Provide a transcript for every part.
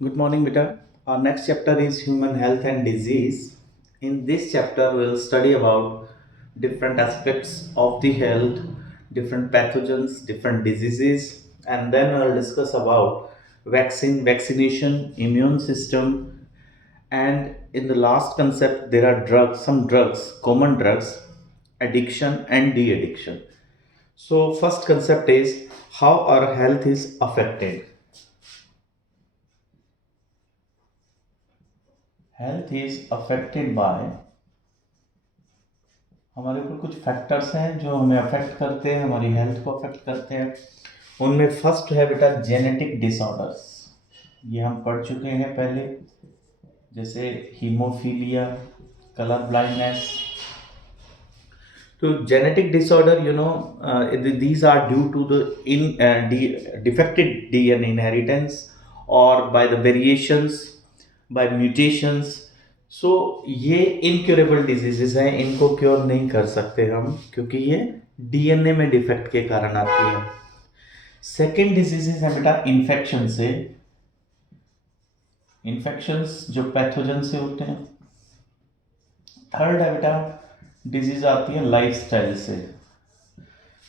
Good morning, beta. Our next chapter is human health and disease. In this chapter, we'll study about different aspects of the health, different pathogens, different diseases, and then we'll discuss about vaccination, immune system, and in the last concept, there are drugs, some drugs, common drugs, addiction and de-addiction. So, first concept is how our health is affected. Health is affected by हमारे ऊपर कुछ factors हैं जो हमें affect करते हैं, हमारी health को अफेक्ट करते हैं। उनमें फर्स्ट है बेटा जेनेटिक डिसऑर्डर्स। ये हम पढ़ चुके हैं पहले, जैसे हीमोफीलिया, कलर ब्लाइंडनेस। तो genetic disorder these are due to the defective DNA inheritance or by the variations, by mutations. सो ये इनक्योरेबल डिजीजेस हैं, इनको क्योर नहीं कर सकते हम क्योंकि ये डीएनए में डिफेक्ट के कारण आती है। सेकेंड डिजीजेस है बेटा इन्फेक्शन से, इन्फेक्शंस जो पैथोजन से होते हैं। थर्ड है बेटा डिजीज आती है लाइफस्टाइल से।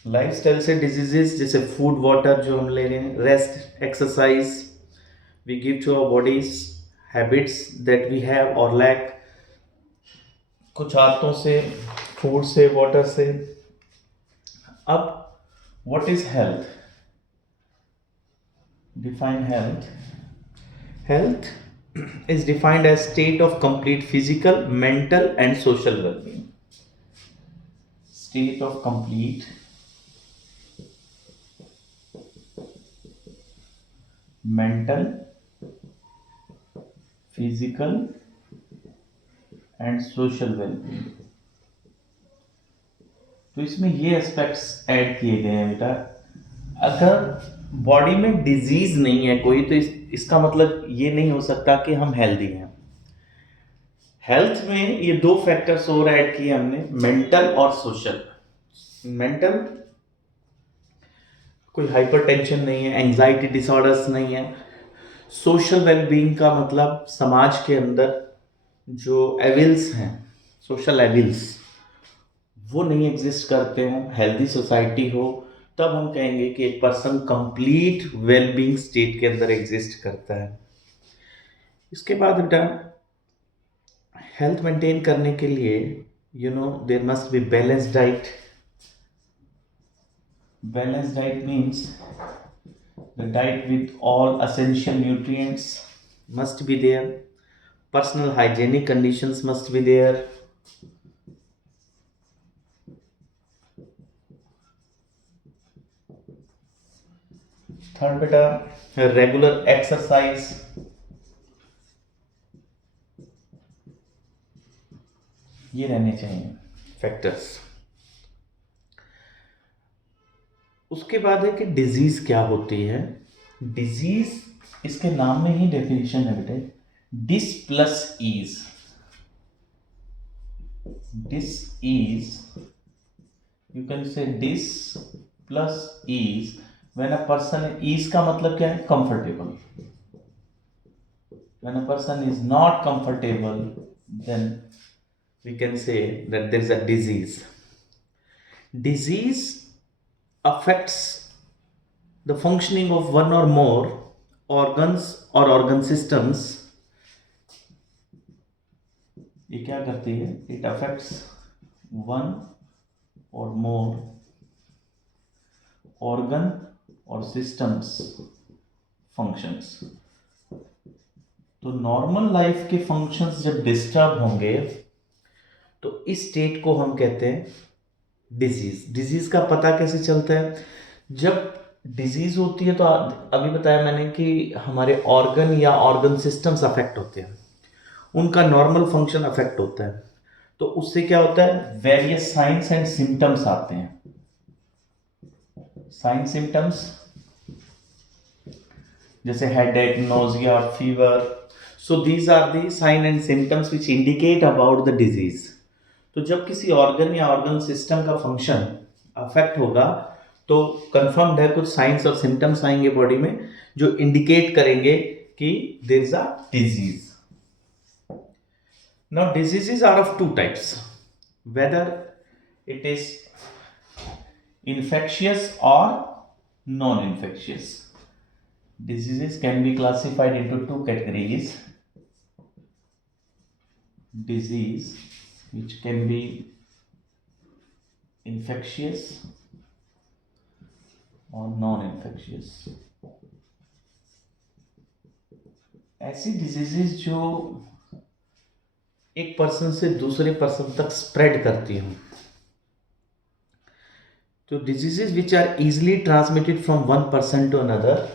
लाइफस्टाइल से डिजीजेस जैसे फूड वाटर जो हम ले रहे हैं, rest, exercise we give to our bodies, habits that we have और लैक, कुछ आदतों से, फूड से, वाटर से। अब what is health? Define health. Health is defined as state of complete physical, mental and social well-being. State of complete mental, physical and social well-being. तो इसमें ये एस्पेक्ट्स ऐड किए गए हैं बेटा। अगर बॉडी में डिजीज नहीं है कोई तो इसका मतलब ये नहीं हो सकता कि हम हेल्दी हैं। हेल्थ में ये दो फैक्टर्स और ऐड किए हमने, मेंटल और सोशल। मेंटल कोई हाइपरटेंशन नहीं है, एंजाइटी डिसऑर्डर्स नहीं है। सोशल वेलबींग का मतलब समाज के अंदर जो एविल्स हैं, सोशल एविल्स, वो नहीं एग्जिस्ट करते हैं, हेल्दी सोसाइटी हो, तब हम कहेंगे कि एक पर्सन कंप्लीट वेलबींग स्टेट के अंदर एग्जिस्ट करता है। इसके बाद बेटा हेल्थ मेंटेन करने के लिए there must be balance diet. Balance diet means the diet with all essential nutrients must be there. Personal hygienic conditions must be there. Third बेटा रेगुलर एक्सरसाइज। ये रहने चाहिए फैक्टर्स। उसके बाद है कि डिजीज क्या होती है। डिजीज इसके नाम में ही डेफिनेशन है बेटे, dis plus ease. Dis ease, you can say dis plus ease when a person, ease का मतलब क्या है? Comfortable. When a person is not comfortable then we can say that there is a disease. Disease affects the functioning of one or more organs or organ systems. ये क्या करती है? It affects one or more organ or systems functions. तो normal life के functions जब disturb होंगे तो इस स्टेट को हम कहते हैं डिजीज। डिजीज का पता कैसे चलता है? जब डिजीज होती है तो अभी बताया मैंने कि हमारे ऑर्गन या ऑर्गन सिस्टम्स अफेक्ट होते हैं, उनका नॉर्मल फंक्शन अफेक्ट होता है। तो उससे क्या होता है? वेरियस साइंस एंड सिम्टम्स आते हैं। साइन सिम्टम्स जैसे headache, nausea, fever. So these are the sign and symptoms which indicate about the disease. तो जब किसी ऑर्गन या ऑर्गन सिस्टम का फंक्शन अफेक्ट होगा तो कंफर्म्ड है कुछ साइंस और सिम्टम्स आएंगे बॉडी में जो इंडिकेट करेंगे कि there is a disease. Now diseases are of two types, whether it is infectious or non-infectious. Diseases can be classified into two categories. Disease which can be infectious और non infectious. ऐसी diseases जो एक person से दूसरे person तक spread करती हूँ. तो diseases which are easily transmitted from one person to another,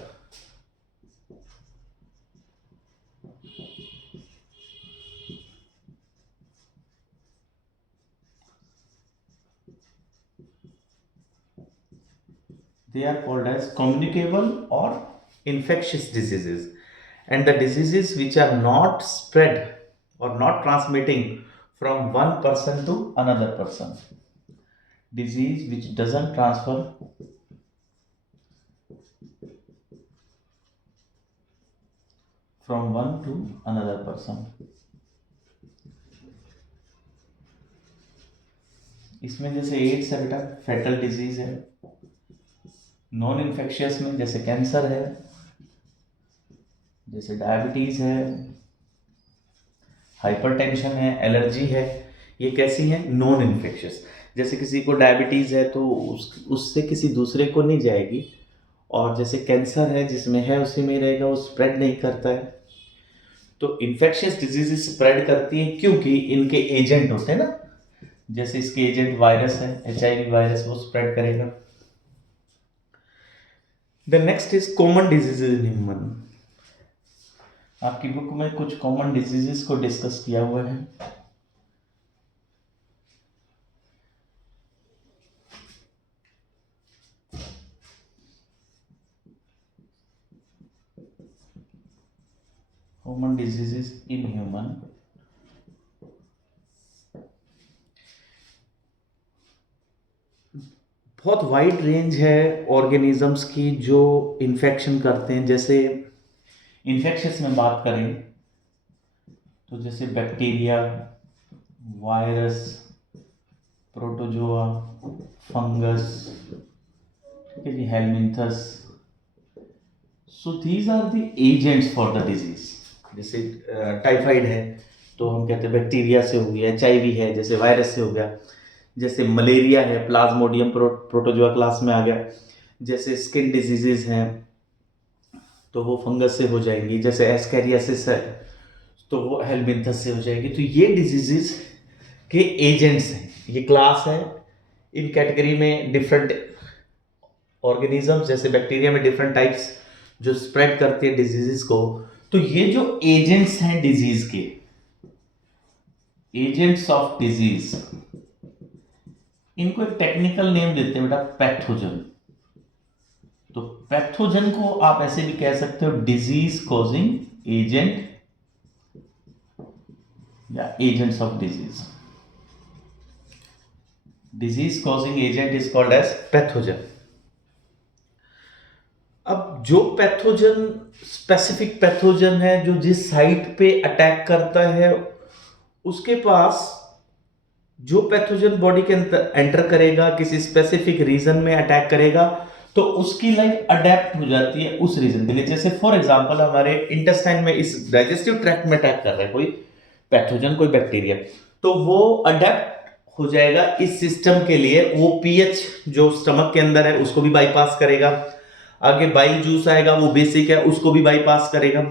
they are called as communicable or infectious diseases. And the diseases which are not spread or not transmitting from one person to another person, disease which doesn't transfer from one to another person. इसमें जैसे ads है बेटा, fatal disease है. Non infectious में जैसे cancer है, जैसे diabetes है, हाइपरटेंशन है, एलर्जी है. ये कैसी है? Non infectious. जैसे किसी को डायबिटीज है तो उससे किसी दूसरे को नहीं जाएगी, और जैसे कैंसर है जिसमें है उसी में रहेगा, वो स्प्रेड नहीं करता है. तो इन्फेक्शियस डिजीज स्प्रेड करती है क्योंकि इनके एजेंट होते हैं ना. जैसे इसके एजेंट वायरस है, HIV वायरस, वो स्प्रेड करेगा. The next is common diseases in human. आपकी बुक में कुछ कॉमन डिजीजेस को डिस्कस किया हुआ है. Common diseases in human. बहुत वाइड रेंज है ऑर्गेनिजम्स की जो इन्फेक्शन करते हैं. जैसे इन्फेक्शंस में बात करें तो जैसे बैक्टीरिया, वायरस, प्रोटोजोआ, फंगस, ठीक है जी, helminths. So these are the agents for the disease. जैसे टाइफाइड है तो हम कहते हैं बैक्टीरिया से हो गया. HIV है जैसे वायरस से हो गया. जैसे मलेरिया है, प्लाज्मोडियम प्रोटोजोआ क्लास में आ गया. जैसे स्किन डिजीजेज हैं तो वो फंगस से हो जाएंगी. जैसे एस्कैरियासिस है तो वो हेलमिंथस से हो जाएगी. तो ये डिजीजेस के एजेंट्स हैं, ये क्लास है. इन कैटेगरी में डिफरेंट ऑर्गेनिजम्स, जैसे बैक्टीरिया में डिफरेंट टाइप्स जो स्प्रेड करती है डिजीजेस को. तो ये जो एजेंट्स हैं डिजीज के, एजेंट्स ऑफ डिजीज, इनको एक टेक्निकल नेम देते हैं बेटा, पैथोजन. तो पैथोजन को आप ऐसे भी कह सकते हो डिजीज कॉजिंग एजेंट या agents of disease. Disease causing agent is called as pathogen. अब जो पैथोजन स्पेसिफिक पैथोजन है जो जिस साइट पे अटैक करता है, उसके पास जो पैथोजन बॉडी के अंदर एंटर करेगा, किसी स्पेसिफिक रीजन में अटैक करेगा, तो उसकी लाइफ अडेप्ट हो जाती है उस रीजन के लिए. जैसे फॉर एग्जांपल हमारे इंटेस्टाइन में, इस डाइजेस्टिव ट्रैक्ट में अटैक कर रहा है कोई पैथोजन, कोई बैक्टीरिया, तो वो अडेप्ट हो जाएगा इस सिस्टम के लिए. वो पीएच जो स्टमक के अंदर है उसको भी बाईपास करेगा. आगे बाइल जूस आएगा, वो बेसिक है, उसको भी बाईपास करेगा.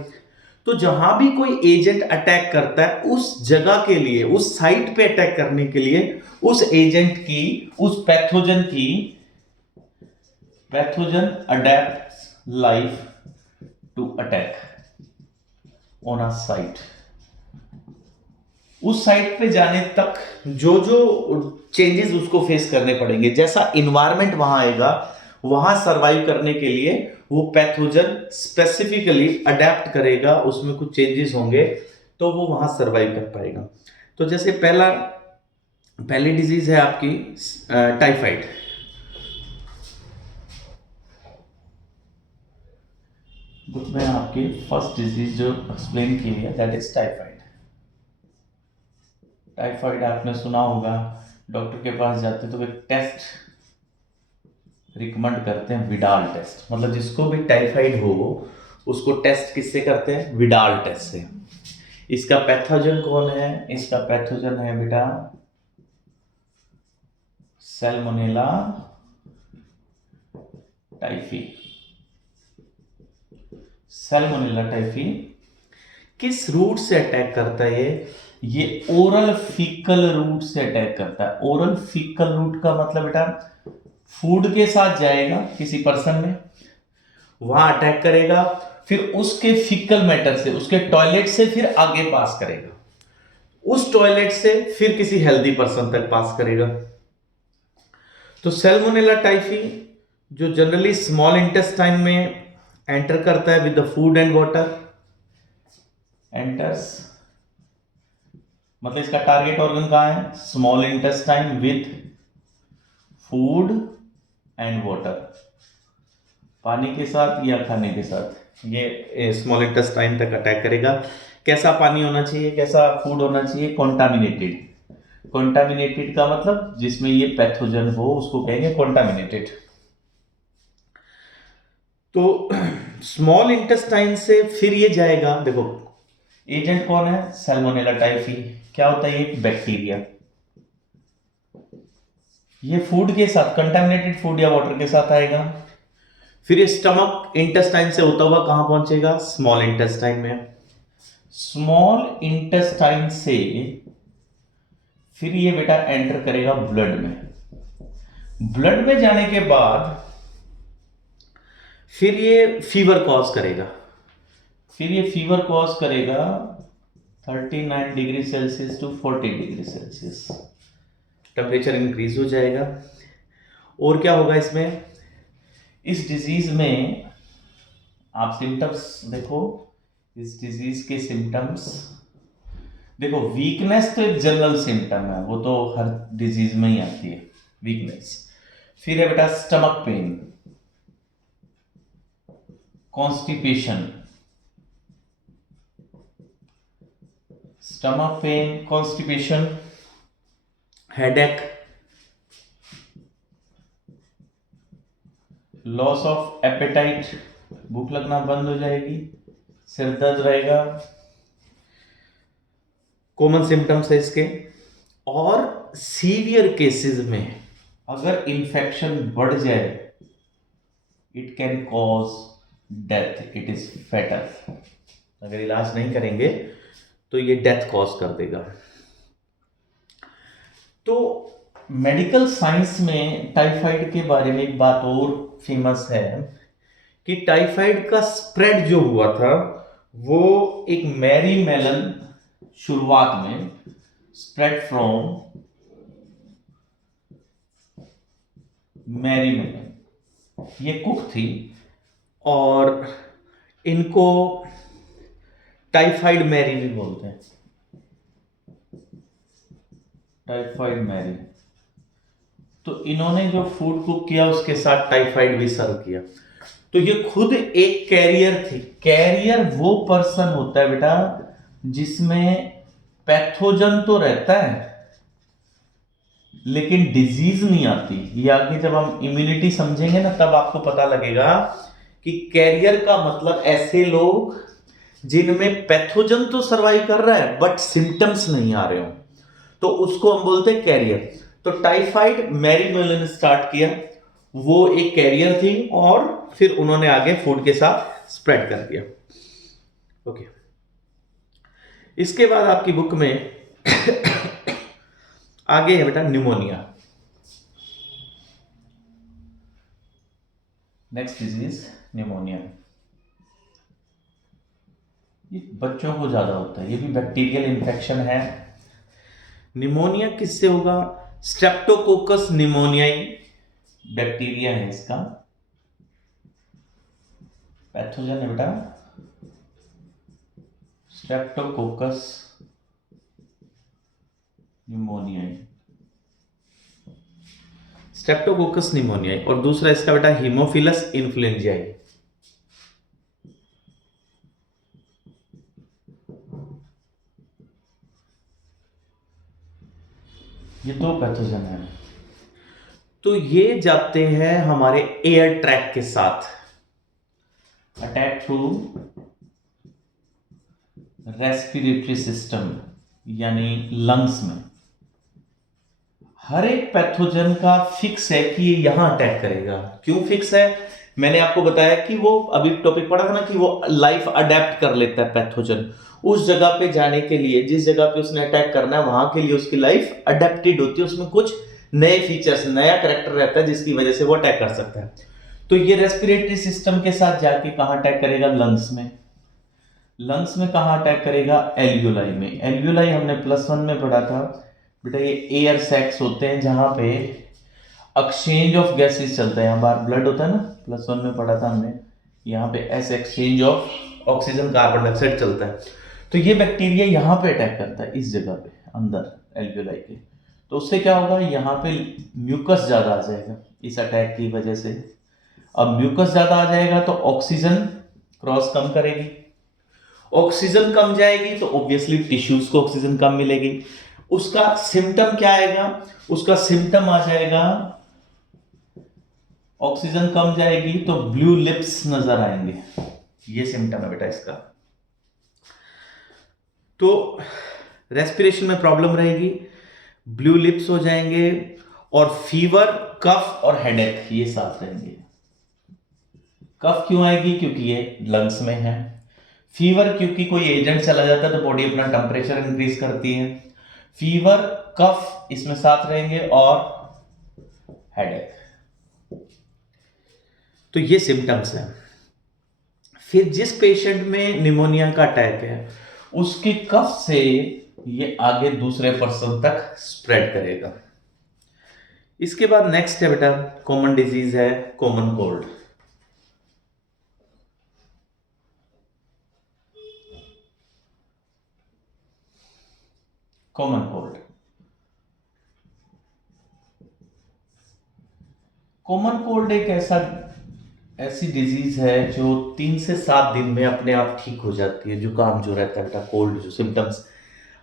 तो जहां भी कोई एजेंट अटैक करता है, उस जगह के लिए, उस साइट पे अटैक करने के लिए, उस एजेंट की, उस पैथोजन की, pathogen adapts life to attack on a site. उस साइट पे जाने तक जो जो चेंजेस उसको फेस करने पड़ेंगे, जैसा इन्वायरमेंट वहां आएगा, वहां सरवाइव करने के लिए वो पैथोजन स्पेसिफिकली अडेप्ट करेगा. उसमें कुछ चेंजेस होंगे तो वो वहां सरवाइव कर पाएगा. तो जैसे पहली डिजीज है आपकी टाइफाइड. बुक में आपके फर्स्ट डिजीज जो एक्सप्लेन की है दैट इज टाइफाइड। टाइफाइड आपने सुना होगा, डॉक्टर के पास जाते तो वो एक टेस्ट रिकमेंड करते हैं, विडाल टेस्ट। मतलब जिसको भी टाइफाइड हो उसको टेस्ट किससे करते हैं? विडाल टेस्ट से। इसका पैथोजन कौन है? इसका पैथोजन है बेटा सैल्मोनेला टाइफी। सैल्मोनेला टाइफी किस रूट से अटैक करता है? ये ओरल फीकल रूट से अटैक करता है। ओरल फीकल रूट का मतलब बेटा फूड के साथ जाएगा किसी पर्सन में, वहां अटैक करेगा, फिर उसके फीकल मैटर से, उसके टॉयलेट से फिर आगे पास करेगा, उस टॉयलेट से फिर किसी हेल्दी पर्सन तक पास करेगा। तो सैल्मोनेला टाइफी जो जनरली स्मॉल इंटेस्टाइन में एंटर करता है with the food and water, enters मतलब इसका टारगेट ऑर्गन कहां है? Small intestine with food and water, पानी के साथ या खाने के साथ ये स्मॉल इंटेस्टाइन तक अटैक करेगा। कैसा पानी होना चाहिए, कैसा फूड होना चाहिए? कॉन्टामिनेटेड। कॉन्टामिनेटेड का मतलब जिसमें ये पैथोजन हो उसको कहेंगे कॉन्टामिनेटेड। तो स्मॉल इंटेस्टाइन से फिर ये जाएगा, देखो एजेंट कौन है? Salmonella typhi. क्या होता है? ये बैक्टीरिया। ये फूड के साथ, कंटामिनेटेड फूड या वाटर के साथ आएगा, फिर ये स्टमक इंटेस्टाइन से होता हुआ कहां पहुंचेगा? स्मॉल इंटेस्टाइन में। स्मॉल इंटेस्टाइन से फिर ये बेटा एंटर करेगा ब्लड में। ब्लड में जाने के बाद फिर ये फीवर कॉज करेगा। फिर ये फीवर कॉज करेगा 39 degree Celsius to 40 degree Celsius, temperature increase हो जाएगा। और क्या होगा इसमें? इस डिजीज में आप सिम्टम्स देखो, इस डिजीज के सिम्टम्स देखो, वीकनेस तो एक जनरल सिम्टम है, वो तो हर डिजीज में ही आती है वीकनेस। फिर है बेटा stomach pain, constipation, stomach pain, constipation, headache, loss of appetite, भूख लगना बंद हो जाएगी, सिर दर्द रहेगा, कॉमन सिम्टम्स है इसके। और सीवियर केसेस में अगर इंफेक्शन बढ़ जाए it can cause death, it is fatal. अगर इलाज नहीं करेंगे तो ये डेथ कॉज कर देगा। तो मेडिकल साइंस में टाइफाइड के बारे में एक बात और फेमस है कि टाइफाइड का स्प्रेड जो हुआ था वो एक मैरी मेलन शुरुआत में स्प्रेड फ्रॉम मैरी मेलन, ये कुक थी और इनको टाइफाइड मैरी भी बोलते हैं, टाइफाइड मैरी। तो इन्होंने जो फूड कुक किया उसके साथ टाइफाइड भी सर्व किया। तो ये खुद एक कैरियर थी। कैरियर वो पर्सन होता है बेटा जिसमें पैथोजन तो रहता है लेकिन डिजीज नहीं आती। ये आगे जब हम इम्यूनिटी समझेंगे ना तब आपको पता लगेगा कि कैरियर का मतलब ऐसे लोग जिनमें पैथोजन तो सर्वाइव कर रहा है बट सिम्टम्स नहीं आ रहे हो, तो उसको हम बोलते हैं कैरियर। तो टाइफाइड मैरी मेलन स्टार्ट किया, वो एक कैरियर थी और फिर उन्होंने आगे फूड के साथ स्प्रेड कर दिया। ओके, इसके बाद आपकी बुक में आगे है बेटा निमोनिया। Next disease pneumonia. ये बच्चों को ज्यादा होता है, ये भी बैक्टीरियल इन्फेक्शन है। निमोनिया किससे होगा? स्ट्रेप्टोकोकस निमोनियाई बैक्टीरिया है इसका पैथोजन है बेटा, स्ट्रेप्टोकोकस निमोनियाई, स्ट्रेप्टोकोकस निमोनियाई। और दूसरा इसका बेटा हीमोफिलस इन्फ्लुएंजाई। ये दो पैथोजन है, तो ये जाते हैं हमारे एयर ट्रैक के साथ, अटैक थ्रू रेस्पिरेटरी सिस्टम यानी लंग्स में। हर एक पैथोजन का फिक्स है कि ये यहां अटैक करेगा। क्यों फिक्स है? मैंने आपको बताया कि वो अभी टॉपिक पढ़ा था ना कि वो लाइफ अडेप्ट कर लेता है पैथोजन, उस जगह पे जाने के लिए, जिस जगह पे उसने अटैक करना है वहां के लिए उसकी लाइफ अडेप्टेड होती है, उसमें कुछ नए फीचर्स, नया करेक्टर रहता है जिसकी वजह से वो अटैक कर सकता है। तो ये रेस्पिरेटरी सिस्टम के साथ जाके कहां अटैक करेगा? लंग्स में। लंग्स में कहां अटैक करेगा? एल्वियोलाई में। एल्वियोलाई हमने +1 में पढ़ा था बेटा, ये एयर सैक्स होते हैं जहां पे एक्सचेंज ऑफ गैसेस चलता है। यहाँ बाहर ब्लड होता है ना, +1 में पढ़ा था हमने, यहाँ पे ऐसे exchange of oxygen carbon dioxide चलता है। तो ये बैक्टीरिया यहाँ पे अटैक करता है, इस जगह पे अंदर एल्वियोलाई के। तो उससे क्या होगा? यहाँ पे म्यूकस ज्यादा आ जाएगा इस अटैक की वजह से। अब म्यूकस ज्यादा आ जाएगा तो ऑक्सीजन क्रॉस कम करेगी, ऑक्सीजन कम जाएगी तो ऑब्वियसली टिश्यूज को ऑक्सीजन कम मिलेगी। उसका सिम्टम क्या आएगा? उसका सिम्टम आ जाएगा, ऑक्सीजन कम जाएगी तो ब्लू लिप्स नजर आएंगे, ये सिम्टम है बेटा इसका। तो रेस्पिरेशन में प्रॉब्लम रहेगी, ब्लू लिप्स हो जाएंगे, और फीवर, कफ और हेडेक ये साथ रहेंगे। कफ क्यों आएगी? क्योंकि ये लंग्स में है। फीवर क्योंकि कोई एजेंट चला जाता है तो बॉडी अपना टेम्परेचर इंक्रीज करती है। फीवर, कफ इसमें साथ रहेंगे, और हेडेक। तो ये सिम्टम्स हैं। फिर जिस पेशेंट में निमोनिया का अटैक है उसके कफ से ये आगे दूसरे पर्सन तक स्प्रेड करेगा। इसके बाद नेक्स्ट है बेटा, कॉमन डिजीज है common cold. Common cold, common cold एक ऐसी डिजीज है जो 3 से 7 दिन में अपने आप ठीक हो जाती है। जुकाम जो रहता है बेटा, कोल्ड जो सिम्टम्स,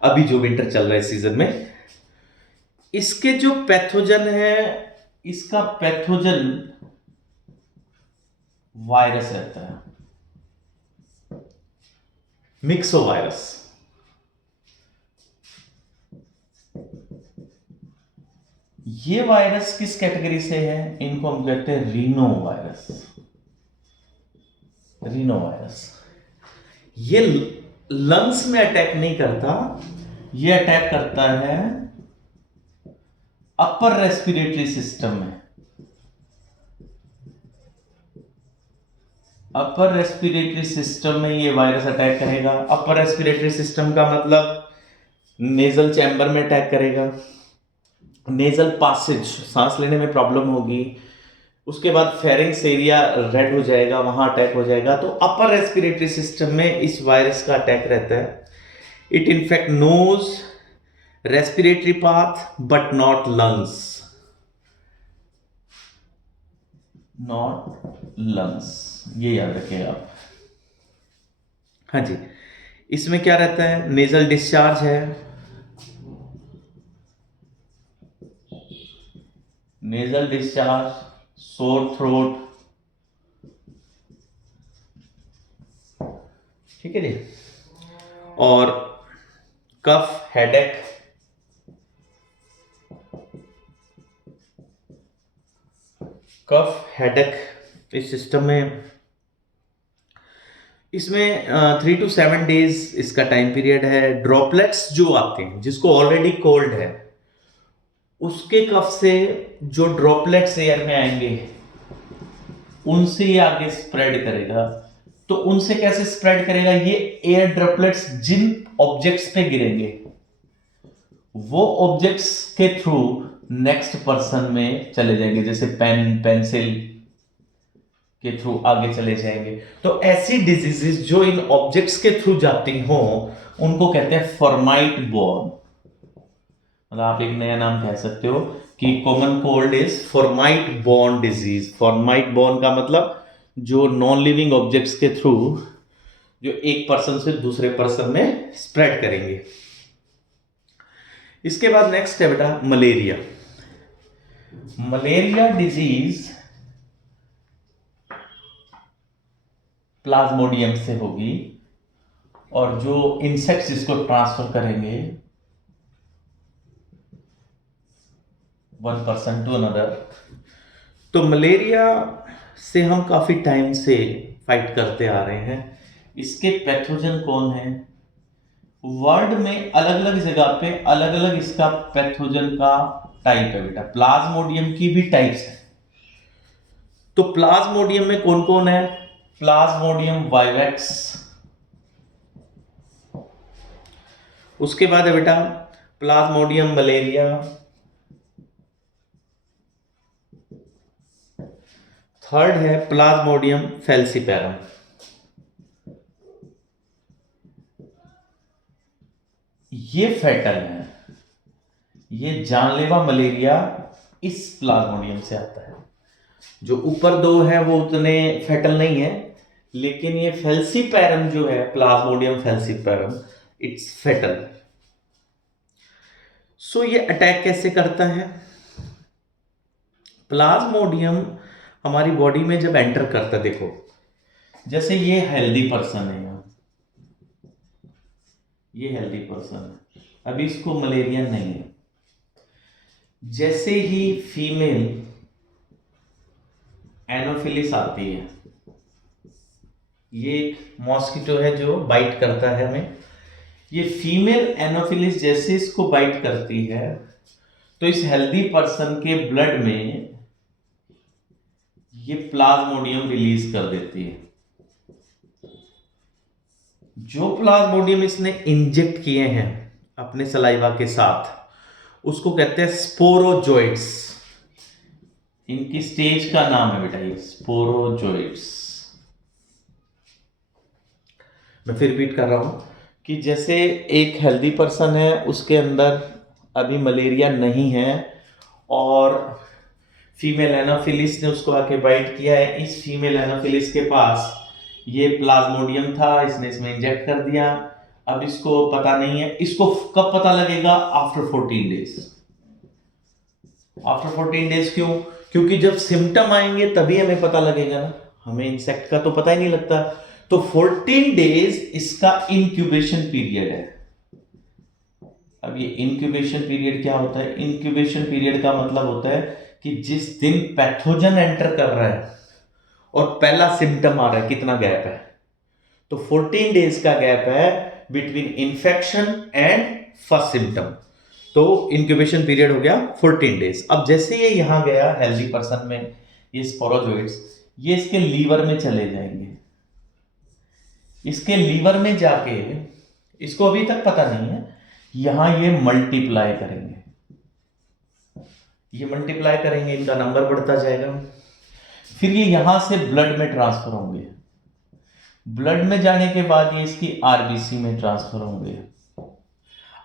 अभी जो विंटर चल रहा है सीजन में, इसके जो पैथोजन है, इसका पैथोजन वायरस रहता है, मिक्सो वायरस। ये वायरस किस कैटेगरी से है? इनको हम कहते हैं रीनो वायरस। रीनो वायरस ये लंग्स में अटैक नहीं करता, ये अटैक करता है अपर रेस्पिरेटरी सिस्टम में। अपर रेस्पिरेटरी सिस्टम में ये वायरस अटैक करेगा। अपर रेस्पिरेटरी सिस्टम का मतलब नेजल चैम्बर में अटैक करेगा, नेजल पासेज, सांस लेने में प्रॉब्लम होगी। उसके बाद फेरिंग्स एरिया रेड हो जाएगा, वहां अटैक हो जाएगा। तो अपर रेस्पिरेटरी सिस्टम में इस वायरस का अटैक रहता है। It infect nose, respiratory path but not lungs, not lungs, ये याद रखिएगा आप। हाँ जी, इसमें क्या रहता है? नेजल डिस्चार्ज है, नेजल डिस्चार्ज, सोर थ्रोट, ठीक है जी, और कफ, हेडेक, कफ हेडेक इस सिस्टम में। इसमें 3 to 7 डेज इसका टाइम पीरियड है। ड्रॉपलेट्स जो आते हैं, जिसको ऑलरेडी कोल्ड है, उसके कफ से जो ड्रॉपलेट्स एयर में आएंगे उनसे ये आगे स्प्रेड करेगा। तो उनसे कैसे स्प्रेड करेगा? ये एयर ड्रॉपलेट्स जिन ऑब्जेक्ट्स पे गिरेंगे वो ऑब्जेक्ट्स के थ्रू नेक्स्ट पर्सन में चले जाएंगे, जैसे पेन, पेंसिल के थ्रू आगे चले जाएंगे। तो ऐसी डिजीजेस जो इन ऑब्जेक्ट्स के थ्रू जाती हो उनको कहते हैं फॉर्माइट बोर्न। मतलब आप एक नया नाम कह सकते हो कि common cold is fomite borne disease. Fomite borne का मतलब जो नॉन लिविंग ऑब्जेक्ट्स के थ्रू जो एक पर्सन से दूसरे पर्सन में स्प्रेड करेंगे। इसके बाद नेक्स्ट है बेटा मलेरिया। मलेरिया डिजीज प्लाज्मोडियम से होगी और जो इंसेक्ट्स इसको ट्रांसफर करेंगे वन पर्सन टू अनदर। तो मलेरिया से हम काफी टाइम से फाइट करते आ रहे हैं। इसके पैथोजन कौन है? वर्ल्ड में अलग अलग जगह पे अलग अलग इसका पैथोजन का टाइप है बेटा। प्लाज्मोडियम की भी टाइप्स है। तो प्लाज्मोडियम में कौन कौन है? प्लाज्मोडियम वाइवेक्स, उसके बाद है बेटा प्लाज्मोडियम मलेरिया, थर्ड है प्लाज्मोडियम फैल्सीपैरम। ये फैटल है, ये जानलेवा मलेरिया इस प्लाज्मोडियम से आता है। जो ऊपर दो है वो उतने फैटल नहीं है, लेकिन ये फैल्सीपैरम जो है प्लाज्मोडियम फैल्सीपैरम इट्स फैटल। सो ये अटैक कैसे करता है? प्लाज्मोडियम हमारी बॉडी में जब एंटर करता है, देखो जैसे ये हेल्दी पर्सन है, यहाँ ये हेल्दी पर्सन है, अभी इसको मलेरिया नहीं है। जैसे ही फीमेल एनोफिलिस आती है, ये एक मॉस्किटो है जो बाइट करता है हमें। ये फीमेल एनोफिलिस जैसे इसको बाइट करती है तो इस हेल्दी पर्सन के ब्लड में ये प्लाज्मोडियम रिलीज कर देती है। जो प्लाज्मोडियम इसने इंजेक्ट किए हैं अपने सलाइवा के साथ उसको कहते हैं स्पोरोजोइट्स। इनकी स्टेज का नाम है बेटा ये स्पोरोजोइट्स। मैं फिर रिपीट कर रहा हूं कि जैसे एक हेल्दी पर्सन है, उसके अंदर अभी मलेरिया नहीं है और फीमेल एनोफिलिस ने उसको आके बाइट किया है। इस फीमेल एनोफिलिस के पास ये प्लाज्मोडियम था, इसने इसमें इंजेक्ट कर दिया। अब इसको पता नहीं है, इसको कब पता लगेगा? After 14 days. आफ्टर 14 डेज क्यों? क्योंकि जब सिम्टम आएंगे तभी हमें पता लगेगा ना, हमें इंसेक्ट का तो पता ही नहीं लगता। तो 14 डेज इसका इंक्यूबेशन पीरियड है। अब ये इंक्यूबेशन पीरियड क्या होता है? इंक्यूबेशन पीरियड का मतलब होता है कि जिस दिन पैथोजन एंटर कर रहा है और पहला सिम्टम आ रहा है, कितना गैप है? तो 14 डेज का गैप है between infection and first symptom. तो इंक्यूबेशन पीरियड हो गया 14 डेज। अब जैसे ये यहां गया हेल्दी पर्सन में, ये स्पोरोजोइट्स ये इसके लीवर में चले जाएंगे। इसके लीवर में जाके, इसको अभी तक पता नहीं है, यहां ये मल्टीप्लाई करेंगे। ये मल्टीप्लाई करेंगे, इनका नंबर बढ़ता जाएगा। फिर ये यहां से ब्लड में ट्रांसफर होंगे। ब्लड में जाने के बाद ये इसकी आरबीसी में ट्रांसफर होंगे।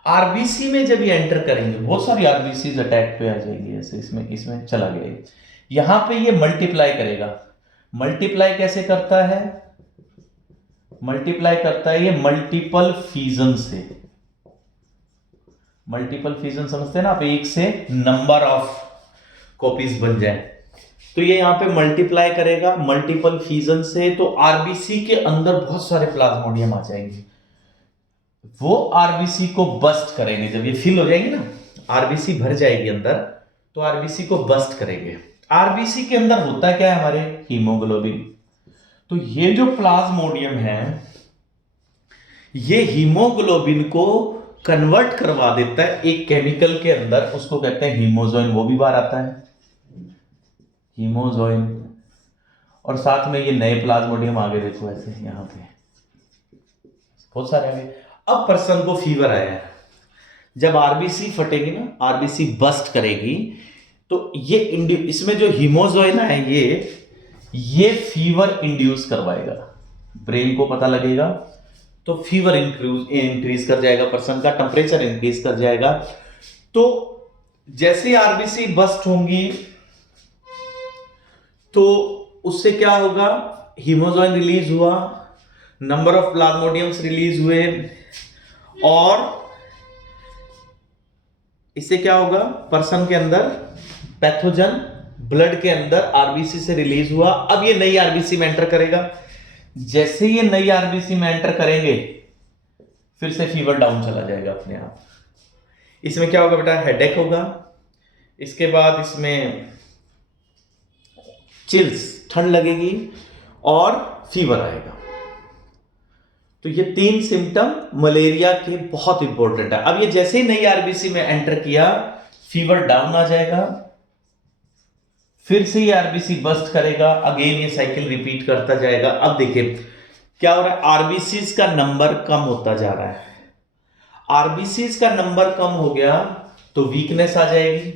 आरबीसी में जब ये एंटर करेंगे, बहुत सारी आरबीसी अटैक पे आ जाएगी, ऐसे इसमें चला गया। यहां पे ये मल्टीप्लाई करेगा। मल्टीप्लाई कैसे करता है? मल्टीप्लाई करता है ये मल्टीपल फीजन से। मल्टीपल फीजन समझते हैं ना आप, एक से नंबर ऑफ कॉपीज बन जाए, तो ये यहां पे मल्टीप्लाई करेगा मल्टीपल फीजन से। तो आरबीसी के अंदर बहुत सारे प्लाज्मोडियम आ जाएंगे। वो आरबीसी को बस्ट करेंगे। जब ये फिल हो जाएंगे ना, आरबीसी भर जाएगी अंदर, तो आरबीसी को बस्ट करेंगे। आरबीसी के अंदर होता क्या है? हमारे हीमोग्लोबिन। तो ये जो प्लाज्मोडियम है ये हीमोग्लोबिन को कन्वर्ट करवा देता है एक केमिकल के अंदर, उसको कहते हैं हीमोजोइन। वो भी बाहर आता है हीमोजोइन। और साथ में ये नए प्लाज्मोडियम आगे देखो, ऐसे यहां पे बहुत सारे आगे। अब पर्सन को फीवर आया है, जब आरबीसी फटेगी ना, आरबीसी बस्ट करेगी, तो ये इसमें जो हीमोजोइन है ये फीवर इंड्यूस करवाएगा। ब्रेन को पता लगेगा तो फीवर इंक्रीज कर जाएगा, पर्सन का टेम्परेचर इंक्रीज कर जाएगा। तो जैसे आरबीसी बस्ट होंगी तो उससे क्या होगा? हीमोजोइन रिलीज हुआ, नंबर ऑफ प्लाज्मोडियम्स रिलीज हुए और इससे क्या होगा, पर्सन के अंदर पैथोजन ब्लड के अंदर आरबीसी से रिलीज हुआ, अब ये नई आरबीसी में एंटर करेगा। जैसे ये नई आरबीसी में एंटर करेंगे फिर से फीवर डाउन चला जाएगा अपने आप। इसमें क्या होगा बेटा, हेडेक होगा, इसके बाद इसमें चिल्स, ठंड लगेगी और फीवर आएगा। तो ये 3 सिम्टम मलेरिया के बहुत इंपॉर्टेंट है। अब ये जैसे ही नई आरबीसी में एंटर किया फीवर डाउन आ जाएगा, फिर से ये आरबीसी बस्ट करेगा, अगेन ये साइकिल रिपीट करता जाएगा। अब देखिए क्या हो रहा है, आरबीसीज का नंबर कम होता जा रहा है। आरबीसीज का नंबर कम हो गया तो वीकनेस आ जाएगी,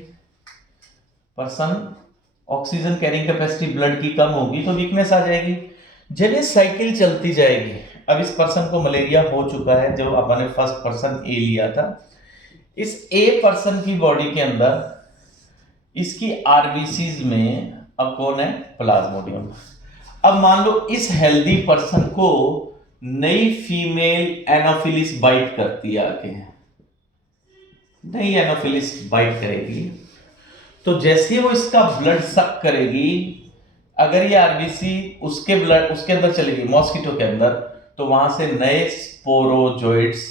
person oxygen carrying capacity blood की कम होगी तो वीकनेस आ जाएगी। जब ये साइकिल चलती जाएगी, अब इस पर्सन को मलेरिया हो चुका है, जब अपन ने फर्स्ट पर्सन ए लिया था, इस ए पर्सन की बॉडी के अंदर इसकी आरबीसीज में अब कौन है, प्लाज्मोडियम। अब मान लो इस हेल्दी पर्सन को नई फीमेल एनोफिलिस बाइट करती है, आके नई एनोफिलिस बाइट करेगी, तो जैसे वो इसका ब्लड सक करेगी, अगर ये आरबीसी उसके अंदर चलेगी, मॉस्किटो के अंदर, तो वहां से नए स्पोरोजोइड्स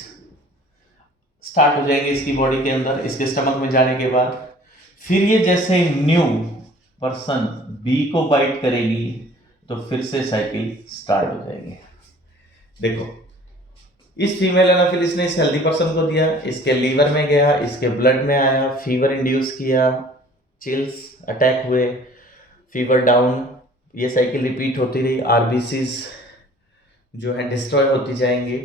स्टार्ट हो जाएंगे इसकी बॉडी के अंदर, इसके स्टमक में जाने के बाद। फिर ये जैसे न्यू पर्सन बी को बाइट करेगी तो फिर से साइकिल स्टार्ट हो जाएगी। देखो इस फीमेल एनाफिलिस ने इस हेल्दी पर्सन को दिया, इसके लीवर में गया, इसके ब्लड में आया, फीवर इंड्यूस किया, चिल्स अटैक हुए, फीवर डाउन, ये साइकिल रिपीट होती रही, आरबीसीज जो है डिस्ट्रॉय होती जाएंगी।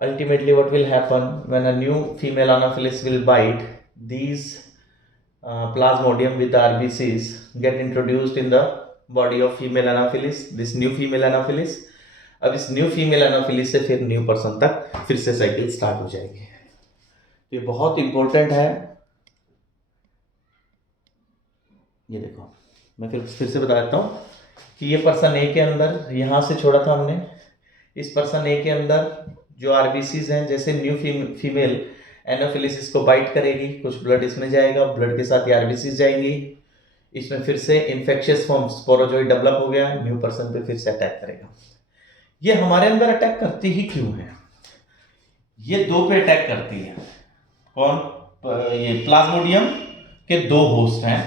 Ultimately what will happen when a new female Anopheles will bite, these plasmodium with the RBCs get introduced in the body of female anopheles, this new female anopheles। अब इस new female Anopheles से फिर new person तक फिर से cycle start हो जाएगी। तो ये बहुत इंपॉर्टेंट है। ये देखो मैं फिर से बता देता हूँ कि ये पर्सन ए के अंदर, यहाँ से छोड़ा था हमने, इस पर्सन ए के अंदर जो आरबीसीज हैं, जैसे न्यू फीमेल एनाफिलिस इसको बाइट करेगी, कुछ ब्लड इसमें जाएगा, ब्लड के साथ आरबीसीज जाएंगी, इसमें फिर से इन्फेक्शियस फॉर्म स्पोरोजोइड डेवलप हो गया, न्यू पर्सन पे फिर से अटैक करेगा। ये हमारे अंदर अटैक करती ही क्यों है? ये 2 पे अटैक करती है। कौन? ये प्लाज्मोडियम के 2 होस्ट हैं।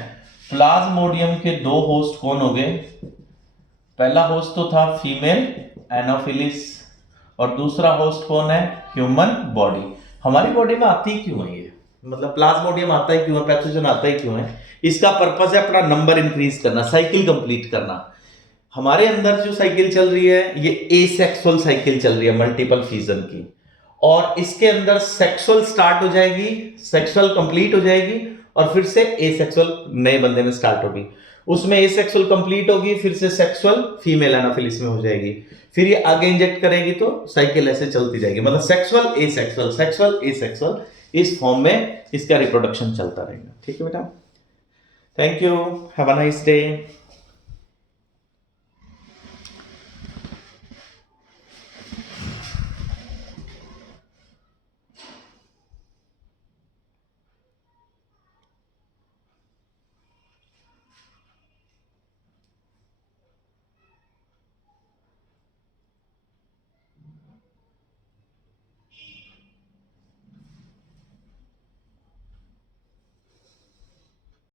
प्लाज्मोडियम के 2 होस्ट कौन हो गए? पहला होस्ट तो था फीमेल एनाफिलिस और दूसरा होस्ट कौन है? Human body. हमारी बॉडी में आती ही क्यों है ये, मतलब प्लाज्मोडियम आता है क्यों है, पैथोजन आता ही क्यों है? इसका पर्पस है अपना नंबर इंक्रीज करना, साइकिल कंप्लीट करना। हमारे अंदर जो साइकिल चल रही है ये एसेक्सुअल साइकिल चल रही है, मल्टीपल फीजन की, और इसके अंदर सेक्सुअल स्टार्ट हो जाएगी, सेक्सुअल कंप्लीट हो जाएगी और फिर से एसेक्सुअल नए बंदे में स्टार्ट होगी, उसमें एसेक्सुअल कंप्लीट होगी, फिर से सेक्सुअल फीमेल एनाफिलिस में हो जाएगी, फिर ये आगे इंजेक्ट करेगी तो साइकिल ऐसे चलती जाएगी, मतलब सेक्सुअल एसेक्सुअल इस फॉर्म में इसका रिप्रोडक्शन चलता रहेगा। ठीक है बेटा, thank you, have a nice day.